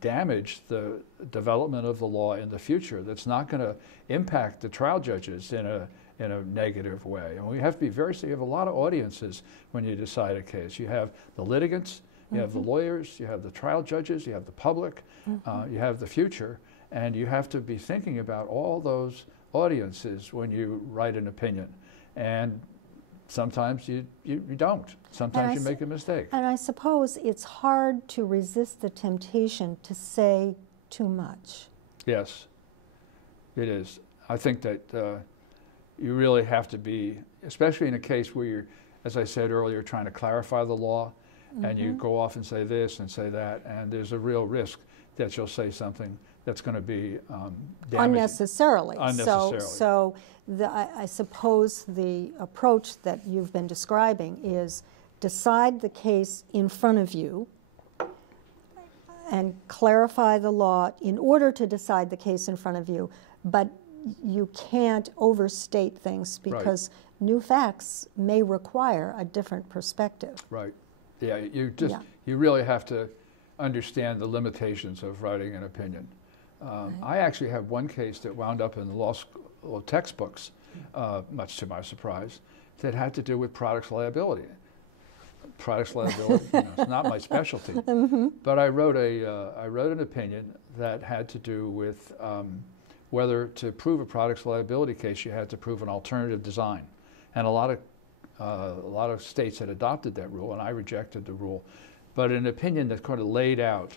damage the development of the law in the future, that's not going to impact the trial judges in a negative way. And we have to be you have a lot of audiences when you decide a case. You have the litigants, you have the lawyers, you have the trial judges, you have the public, you have the future, and you have to be thinking about all those audiences when you write an opinion. And sometimes you don't. Sometimes you make a mistake. And I suppose it's hard to resist the temptation to say too much. Yes, it is. I think that you really have to be, especially in a case where you're, as I said earlier, trying to clarify the law, and you go off and say this and say that, and there's a real risk that you'll say something that's going to be damaging. Unnecessarily. Unnecessarily. So I suppose the approach that you've been describing is decide the case in front of you and clarify the law in order to decide the case in front of you, but you can't overstate things because new facts may require a different perspective. Right. Yeah, you really have to understand the limitations of writing an opinion. I actually have one case that wound up in the law school textbooks, much to my surprise, that had to do with products liability. Products liability, it's not my specialty. But I wrote an opinion that had to do with whether to prove a products liability case, you had to prove an alternative design, and a lot of states had adopted that rule, and I rejected the rule. But an opinion that kind of laid out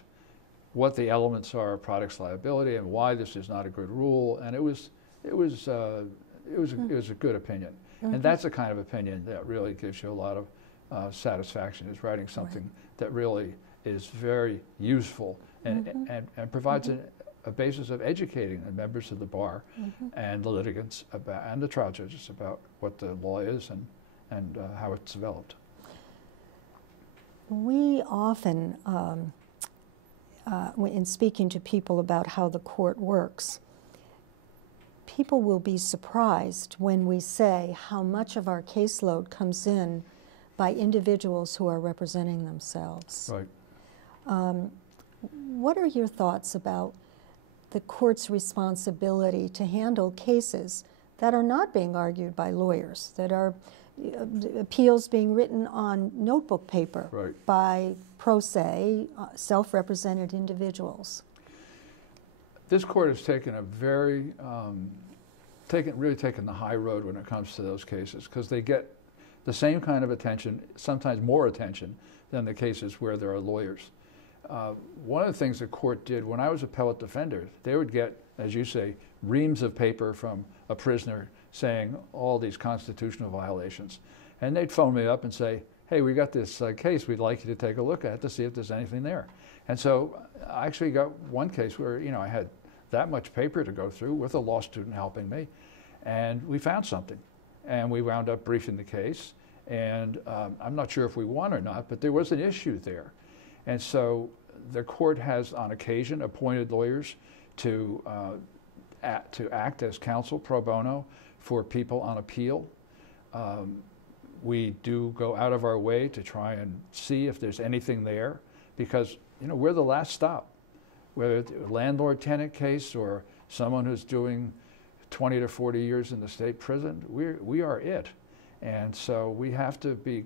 what the elements are of products liability and why this is not a good rule, and it was a good opinion, and that's the kind of opinion that really gives you a lot of satisfaction, is writing something that really is very useful and provides a basis of educating the members of the bar and the litigants about, and the trial judges about what the law is and how it's developed. We often, in speaking to people about how the court works, people will be surprised when we say how much of our caseload comes in by individuals who are representing themselves. Right. What are your thoughts about the court's responsibility to handle cases that are not being argued by lawyers, that are appeals being written on notebook paper by pro se, self-represented individuals? This court has taken a very, really taken the high road when it comes to those cases, because they get the same kind of attention, sometimes more attention, than the cases where there are lawyers. One of the things the court did when I was appellate defender, they would get, as you say, reams of paper from a prisoner saying all these constitutional violations. And they'd phone me up and say, hey, we got this case we'd like you to take a look at to see if there's anything there. And so I actually got one case where, I had that much paper to go through with a law student helping me, and we found something. And we wound up briefing the case, and I'm not sure if we won or not, but there was an issue there. And so the court has, on occasion, appointed lawyers to act as counsel pro bono for people on appeal. We do go out of our way to try and see if there's anything there, because we're the last stop. Whether it's a landlord-tenant case or someone who's doing 20 to 40 years in the state prison, we are it. And so we have to be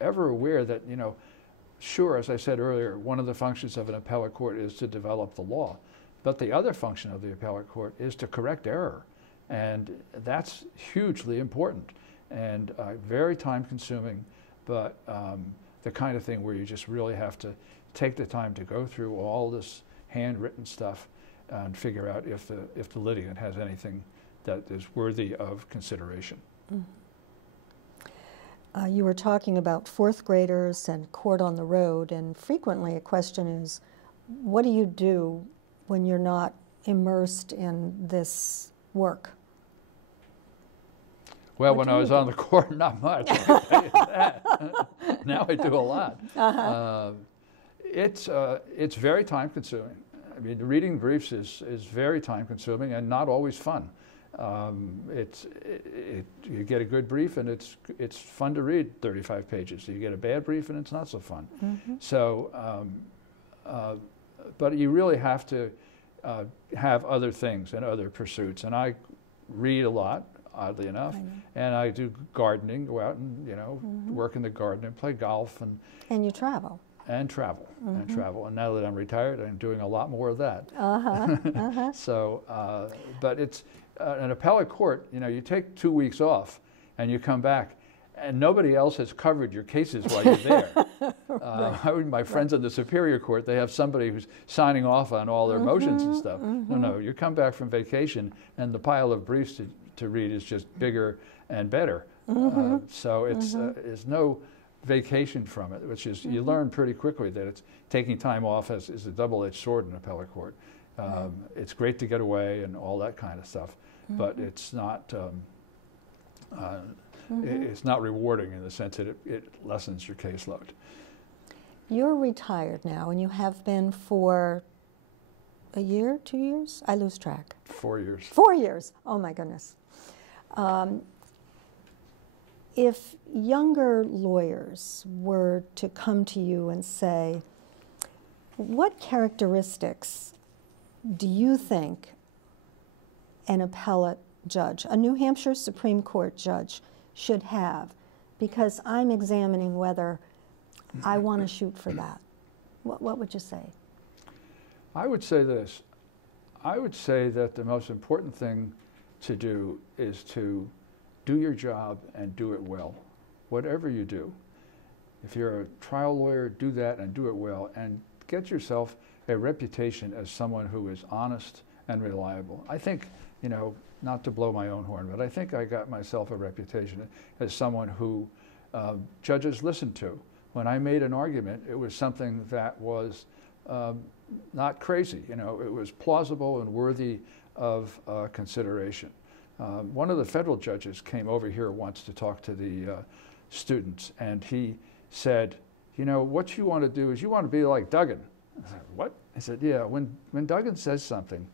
ever aware that, sure, as I said earlier, one of the functions of an appellate court is to develop the law, but the other function of the appellate court is to correct error. And that's hugely important and very time-consuming, but the kind of thing where you just really have to take the time to go through all this handwritten stuff and figure out if the litigant has anything that is worthy of consideration. You were talking about fourth graders and court on the road, and frequently a question is, what do you do when you're not immersed in this work? Well, when I was on the court, not much. I can tell you that. Now I do a lot. It's very time consuming. I mean, reading briefs is very time consuming and not always fun. You get a good brief, and it's fun to read 35 pages. You get a bad brief, and it's not so fun. So, but you really have to have other things and other pursuits. And I read a lot, oddly enough, and I do gardening, go out and, you know, work in the garden and play golf. And you travel. And travel, and travel. And now that I'm retired, I'm doing a lot more of that. So, but it's an appellate court, you know, you take 2 weeks off and you come back, and nobody else has covered your cases while you're there. My friends in the Superior Court, they have somebody who's signing off on all their motions and stuff. No, you come back from vacation, and the pile of briefs to read is just bigger and better. So it's no vacation from it, which is, you learn pretty quickly that it's taking time off is a double-edged sword in appellate court. It's great to get away and all that kind of stuff, but it's not it's not rewarding in the sense that it lessens your caseload. You're retired now, and you have been for a year, 2 years? I lose track. 4 years. 4 years. Oh my goodness. If younger lawyers were to come to you and say, what characteristics do you think an appellate judge, a New Hampshire Supreme Court judge, should have? Because I'm examining whether I want to shoot for that. What would you say? I would say this. I would say that the most important thing to do is to do your job and do it well, whatever you do. If you're a trial lawyer, do that and do it well, and get yourself a reputation as someone who is honest and reliable. I think, you know, not to blow my own horn, but I think I got myself a reputation as someone who judges listen to. When I made an argument, it was something that was not crazy. You know, it was plausible and worthy of consideration. One of the federal judges came over here once to talk to the students, and he said, you know, what you want to do is you want to be like Duggan. I said, what? He said, yeah, when Duggan says something,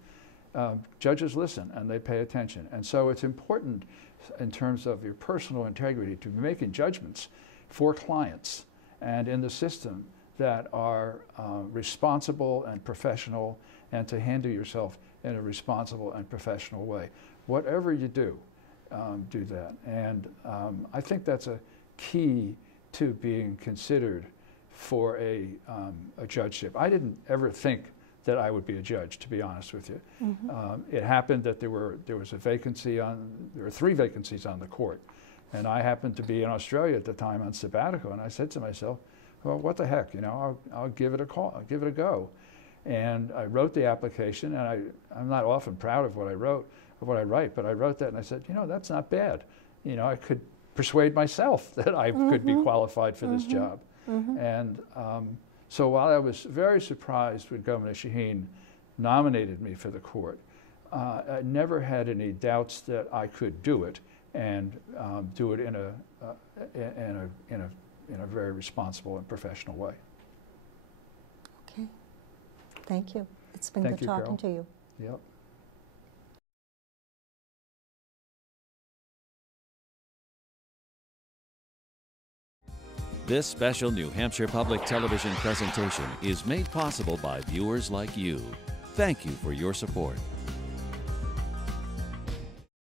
judges listen and they pay attention. And so it's important in terms of your personal integrity to be making judgments for clients and in the system that are responsible and professional, and to handle yourself in a responsible and professional way. Whatever you do, do that. And I think that's a key to being considered for a judgeship. I didn't ever think that I would be a judge, to be honest with you. It happened that there was a vacancy there were 3 vacancies on the court. And I happened to be in Australia at the time on sabbatical, and I said to myself, well, what the heck, you know, I'll give it a call, I'll give it a go. And I wrote the application, and I'm not often proud of what I write, but I wrote that and I said, you know, that's not bad. You know, I could persuade myself that I could be qualified for this job. And so while I was very surprised when Governor Shaheen nominated me for the court, I never had any doubts that I could do it, and do it in a very responsible and professional way. Okay. Thank you. It's been good talking to you. Yep. This special New Hampshire Public Television presentation is made possible by viewers like you. Thank you for your support.